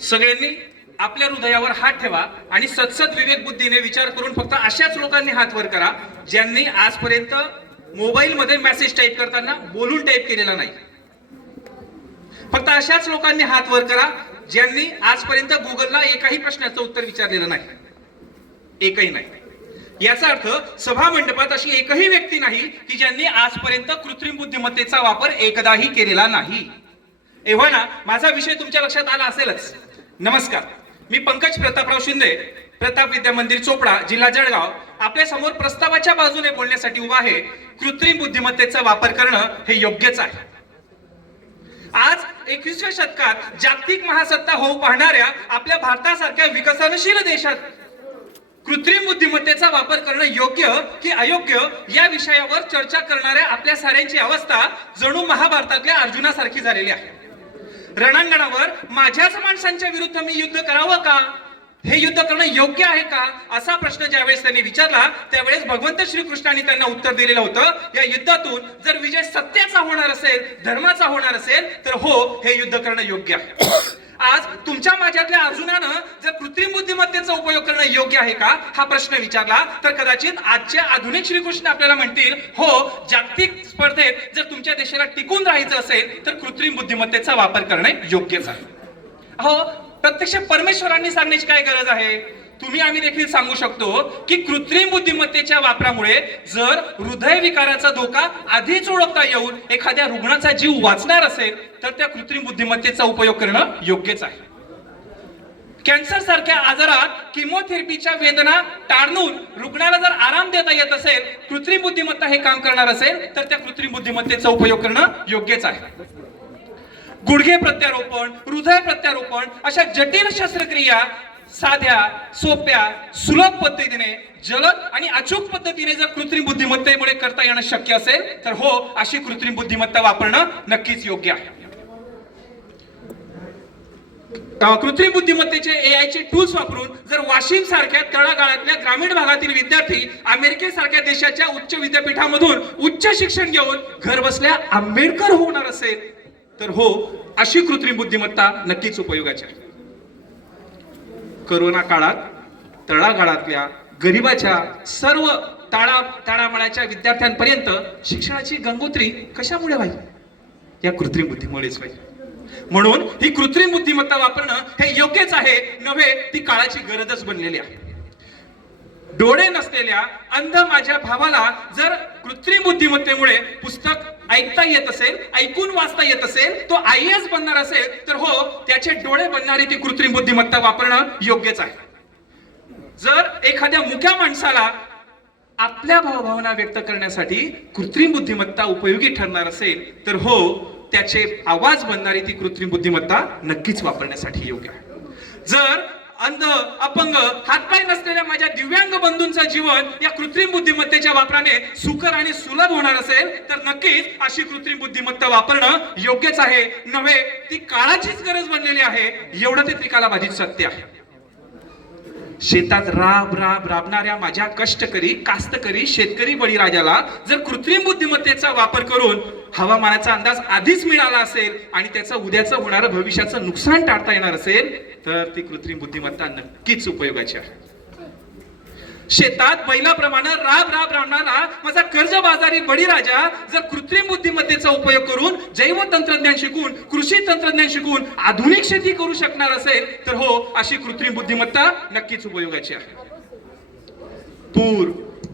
सगळ्यांनी आपल्या हृदयावर हात ठेवा आणि सतसत विवेक बुद्धीने विचार करून फक्त अशाच लोकांनी हात वर करा ज्यांनी आजपर्यंत मोबाईल मध्ये मेसेज टाईप करताना बोलून टाईप केलेला नाही. फक्त अशाच लोकांनी हात वर करा ज्यांनी आजपर्यंत गुगलला एकाही प्रश्नाचं उत्तर विचारलेलं नाही. एकही नाही. याचा अर्थ सभा मंडपात अशी एकही व्यक्ती नाही की ज्यांनी आजपर्यंत कृत्रिम बुद्धिमत्तेचा वापर एकदाही केलेला नाही. एव्हा ना माझा विषय तुमच्या लक्षात आला असेलच. नमस्कार, मी पंकज प्रतापराव शिंदे, प्रताप विद्या मंदिर चोपडा, जिल्हा जळगाव, आपल्या समोर प्रस्तावाच्या बाजूने बोलण्यासाठी उभा आहे. कृत्रिम बुद्धिमत्तेचा वापर करणं हे योग्यच आहे. आज 21व्या शतकात जागतिक महासत्ता होऊ पाहणाऱ्या आपल्या भारतासारख्या विकसनशील देशात कृत्रिम बुद्धिमत्तेचा वापर करणं योग्य की अयोग्य या विषयावर चर्चा करणाऱ्या आपल्या साऱ्यांची अवस्था जणू महाभारतातल्या अर्जुनासारखी झालेली आहे. रणांगणावर माझ्याच माणसांच्या विरुद्ध मी युद्ध करावं का, हे युद्ध करणं योग्य आहे का, असा प्रश्न ज्यावेळेस त्यांनी विचारला त्यावेळेस भगवंत श्रीकृष्णांनी त्यांना उत्तर दिलेलं होतं, या युद्धातून जर विजय सत्याचा होणार असेल, धर्माचा होणार असेल तर हो, हे युद्ध करणं योग्य आहे. आज तुमच्या माझ्यातल्या अर्जुनानं जर कृत्रिम बुद्धिमत्तेचा उपयोग करणं योग्य आहे का हा प्रश्न विचारला तर कदाचित आजच्या आधुनिक श्रीकृष्ण आपल्याला म्हणतील, हो, जागतिक स्पर्धेत जर तुमच्या देशाला टिकून राहायचं असेल तर कृत्रिम बुद्धिमत्तेचा वापर करणे योग्यच आहे. हो, प्रत्यक्ष परमेश्वरांनी सांगण्याची काय गरज आहे. तुम्ही आम्ही देखील सांगू शकतो की कृत्रिम बुद्धिमत्तेच्या वापरामुळे जर हृदयविकाराचा धोका आधीच ओळखता येऊन एखाद्या रुग्णाचा जीव वाचणार असेल तर त्या कृत्रिम बुद्धिमत्तेचा उपयोग करणं योग्यच आहे. कॅन्सर सारख्या आजारात किमोथेरपीच्या वेदना टाळून रुग्णाला जर आराम देता येत असेल, कृत्रिम बुद्धिमत्ता हे काम करणार असेल तर त्या कृत्रिम बुद्धिमत्तेचा उपयोग करणं योग्यच आहे. गुडघे प्रत्यारोपण, हृदय प्रत्यारोपण अशा जटिल शस्त्रक्रिया साध्या, सोप्या, सुलभ पद्धतीने, जलद आणि अचूक पद्धतीने जर कृत्रिम बुद्धिमत्तेमुळे करता येणं शक्य असेल तर हो, अशी कृत्रिम बुद्धिमत्ता वापरणं नक्कीच योग्य आहे. कृत्रिम बुद्धिमत्तेचे AI चे टूल्स वापरून जर वाशिम सारख्या तळागाळातल्या ग्रामीण भागातील विद्यार्थी अमेरिकेसारख्या देशाच्या उच्च विद्यापीठामधून उच्च शिक्षण घेऊन घर बसल्या आंबेडकर होणार असेल तर हो, अशी कृत्रिम बुद्धिमत्ता नक्कीच उपयोगाची आहे. कोरोना काळात तळागाळातल्या गरिबाच्या सर्व ताळामळाच्या विद्यार्थ्यांपर्यंत शिक्षणाची गंगोत्री कशामुळे व्हावी, या कृत्रिम बुद्धीमुळेच व्हावी. म्हणून ही कृत्रिम बुद्धिमत्ता वापरणं हे योग्यच आहे, नव्हे ती काळाची गरजच बनलेली आहे. डोळे नसलेल्या अंध माझ्या भावाला जर कृत्रिम बुद्धिमत्तेमुळे पुस्तक ऐकता येत असेल, ऐकून वाचता येत असेल, तो IAS बनणार असेल तर हो, त्याचे डोळे बनणारी ती कृत्रिम बुद्धिमत्ता वापरणं योग्यच आहे. जर एखाद्या मुक्या माणसाला आपल्या भावभावना व्यक्त करण्यासाठी कृत्रिम बुद्धिमत्ता उपयोगी ठरणार असेल तर हो, त्याचे आवाज बनणारी ती कृत्रिम बुद्धिमत्ता नक्कीच वापरण्यासाठी योग्य आहे. जर अंध, अपंग, हातपाय नसलेल्या माझ्या दिव्यांग बंधूंचं जीवन या कृत्रिम बुद्धिमत्तेच्या वापराने सुकर आणि सुलभ होणार असेल तर नक्कीच अशी कृत्रिम बुद्धिमत्ता वापरणं योग्यच आहे, नव्हे ती काळाचीच गरज बनलेली आहे, एवढं ते त्रिकालाबाधित सत्य आहे. शेतात राबणाऱ्या माझ्या कष्टकरी, कास्तकरी, शेतकरी बळीराजाला जर कृत्रिम बुद्धिमत्तेचा वापर करून हवामानाचा अंदाज आधीच मिळाला असेल आणि त्याचं उद्याचं होणारं भविष्याचं नुकसान टाळता येणार असेल तर ती कृत्रिम बुद्धिमत्ता नक्कीच उपयोगाची आहे. शेतात बैलाप्रमाणे राबणारा माझा कर्जबाजारी बळीराजा जर कृत्रिम बुद्धिमत्तेचा उपयोग करून जैव तंत्रज्ञान शिकून, कृषी तंत्रज्ञान शिकून आधुनिक शेती करू शकणार असेल तर हो, अशी कृत्रिम बुद्धिमत्ता नक्कीच उपयोगाची आहे. पूर,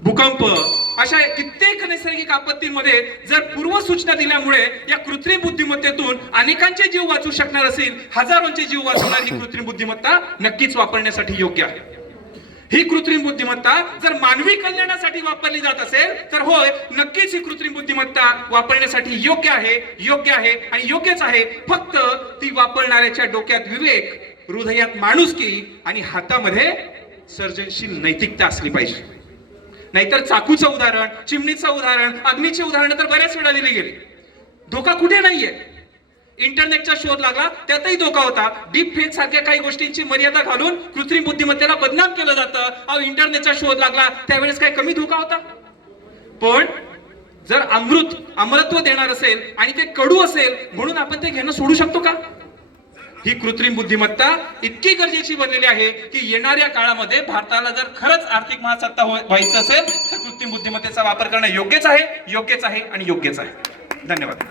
भूकंप अशा कित्येक नैसर्गिक आपत्तींमध्ये जर पूर्व सूचना दिल्यामुळे या कृत्रिम बुद्धिमत्तेतून अनेकांचे जीव वाचू शकणार असेल, हजारोंचे जीव वाचवणारी ही कृत्रिम बुद्धिमत्ता नक्कीच वापरण्यासाठी योग्य आहे. ही कृत्रिम बुद्धिमत्ता जर मानवी कल्याणासाठी वापरली जात असेल तर होय, नक्कीच ही कृत्रिम बुद्धिमत्ता वापरण्यासाठी योग्य आहे आणि योग्यच आहे. फक्त ती वापरणाऱ्याच्या डोक्यात विवेक, हृदयात माणुसकी आणि हातामध्ये सर्जनशील नैतिकता असली पाहिजे. नाहीतर चाकूचं उदाहरण, चिमणीचं उदाहरण, अग्नीचे उदाहरण तर बऱ्याच वेळा दिली गेली. धोका कुठे नाहीये. इंटरनेटचा शोध लागला त्यातही धोका होता. डीप फेक सारख्या काही गोष्टींची मर्यादा घालून कृत्रिम बुद्धिमत्तेला बदनाम केलं जातं. इंटरनेटचा शोध लागला त्यावेळेस काय कमी धोका होता. पण जर अमृतत्व देणार असेल आणि ते कडू असेल म्हणून आपण ते घेणं सोडू शकतो का. ही कृत्रिम बुद्धिमत्ता इतकी गरजेची बनलेली आहे की येणाऱ्या काळामध्ये भारताला जर खरंच आर्थिक महासत्ता व्हायचं असेल तर कृत्रिम बुद्धिमत्तेचा वापर करणं योग्यच आहे आणि योग्यच आहे. धन्यवाद.